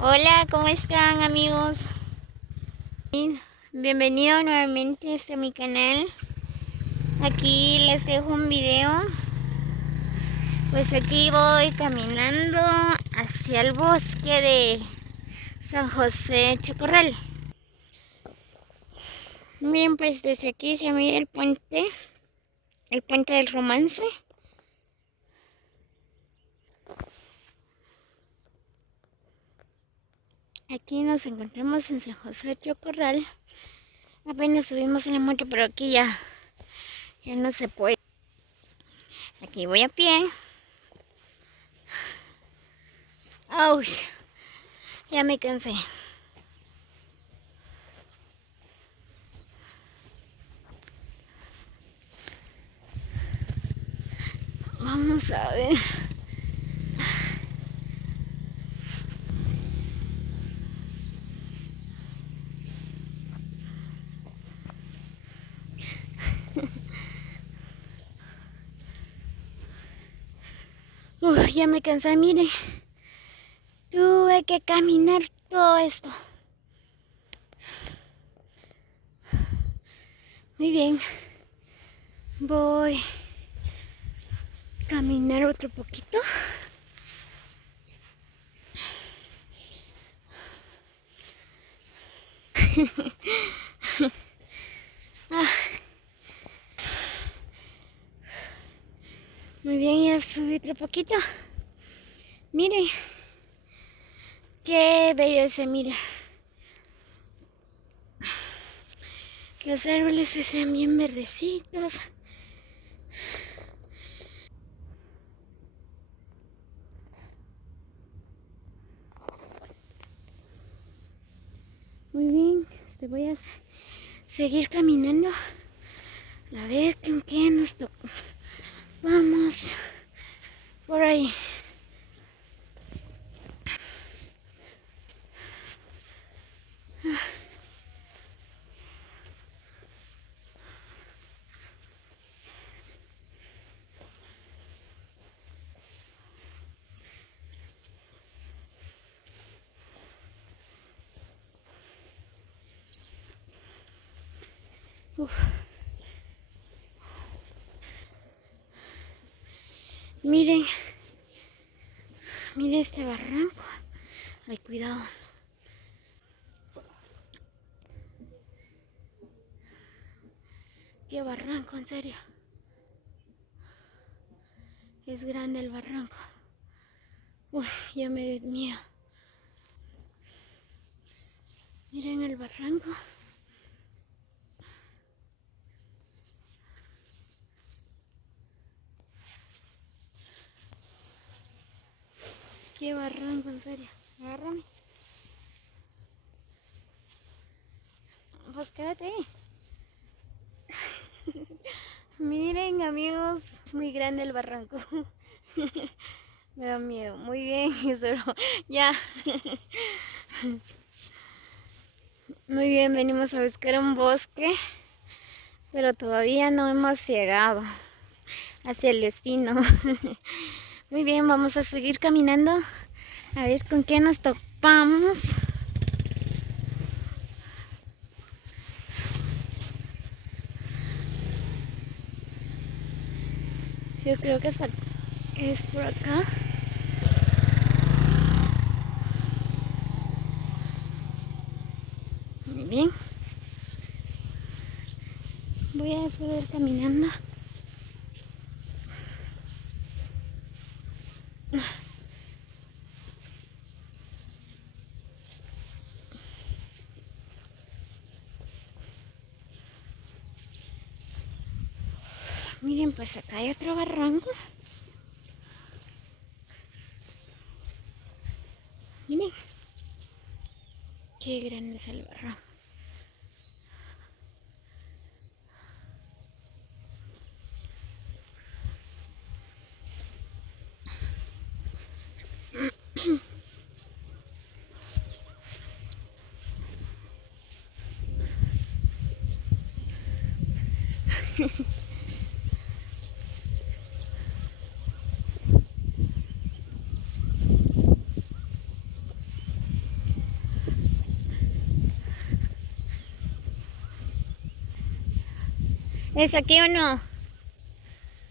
Hola, ¿cómo están amigos? Bienvenido nuevamente a mi canal. Aquí les dejo un video. Pues aquí voy caminando hacia el bosque de San José Chocorral. Miren, pues desde aquí se mira el puente del Romance. Aquí nos encontramos en San José Chocorral. Apenas subimos en la moto, pero aquí ya no se puede. Aquí voy a pie. ¡Ay! Ya me cansé. Vamos a ver. Ya me cansé, mire. Tuve que caminar todo esto. Muy bien. Voy a caminar otro poquito. Muy bien, ya subí otro poquito. Mire. Qué bello se mira. Los árboles se ven bien verdecitos. Muy bien, voy a seguir caminando. A ver con qué nos toca. Vamos por ahí. Uf. Miren este barranco. Ay, cuidado. Qué barranco, en serio. Es grande el barranco. Uy, ya me dio miedo. Miren el barranco. Qué barranco, en serio. Agárrame. Pues quédate ahí. Miren, amigos, es muy grande el barranco. Me da miedo. Muy bien, solo ya. Muy bien, venimos a buscar un bosque, pero todavía no hemos llegado hacia el destino. Muy bien, vamos a seguir caminando a ver con qué nos topamos. Yo creo que es por acá. Muy bien. Voy a seguir caminando. Miren, pues acá hay otro barranco. Miren. Qué grande es el barranco. ¿Es aquí o no?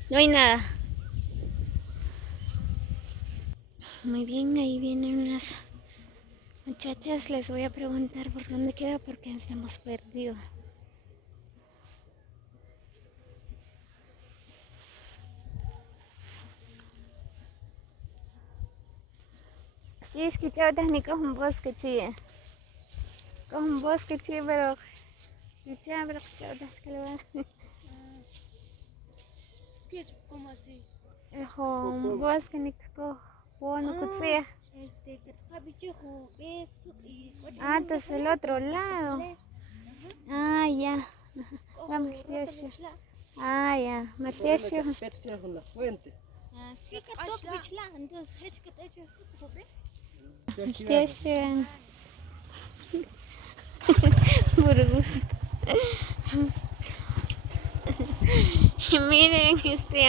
No hay nada. Muy bien, ahí vienen unas muchachas. Les voy a preguntar por dónde queda porque estamos perdidos. Sí, es que yo técnica un bosque chile. Con un bosque chile, pero ya, pero que lo van. ¿Cómo así? Un bosque ni que bueno, que Que tú sabes, hijo, beso y Ah, entonces el otro lado. Ah, ya. Vamos, Ah, ya. Matesio. con la fuente. Sí, que toque bichla, entonces, es que te echo su cope. Matesio. Por gusto. Y miren,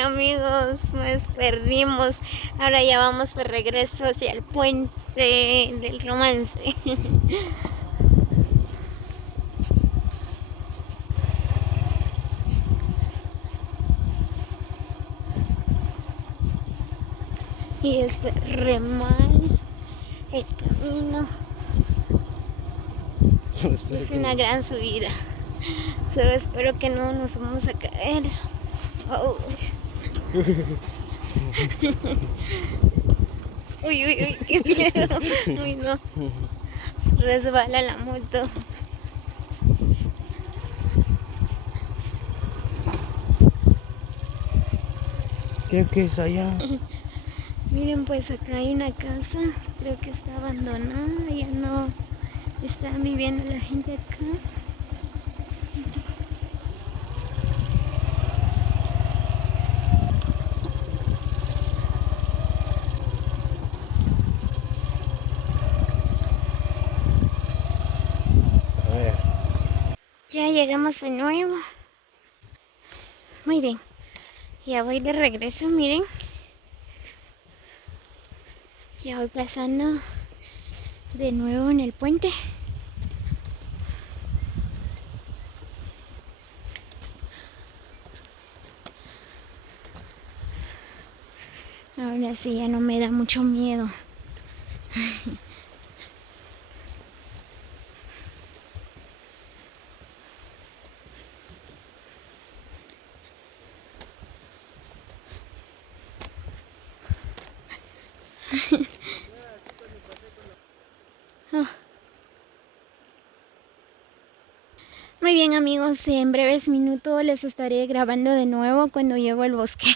amigos, nos perdimos. Ahora ya vamos de regreso hacia el puente del Romance. Y re mal el camino. Es una gran subida. Solo espero que no nos vamos a caer. Oh. Uy, uy, uy, qué miedo. Uy, no. Se resbala la moto. Creo que es allá. Miren, pues acá hay una casa. Creo que está abandonada. Ya no está viviendo la gente acá. A ver. Ya llegamos de nuevo. Muy bien. Ya voy de regreso, miren. Ya voy pasando de nuevo en el puente. Ahora sí ya no me da mucho miedo. Oh. Muy bien amigos, en breves minutos les estaré grabando de nuevo cuando llego al bosque.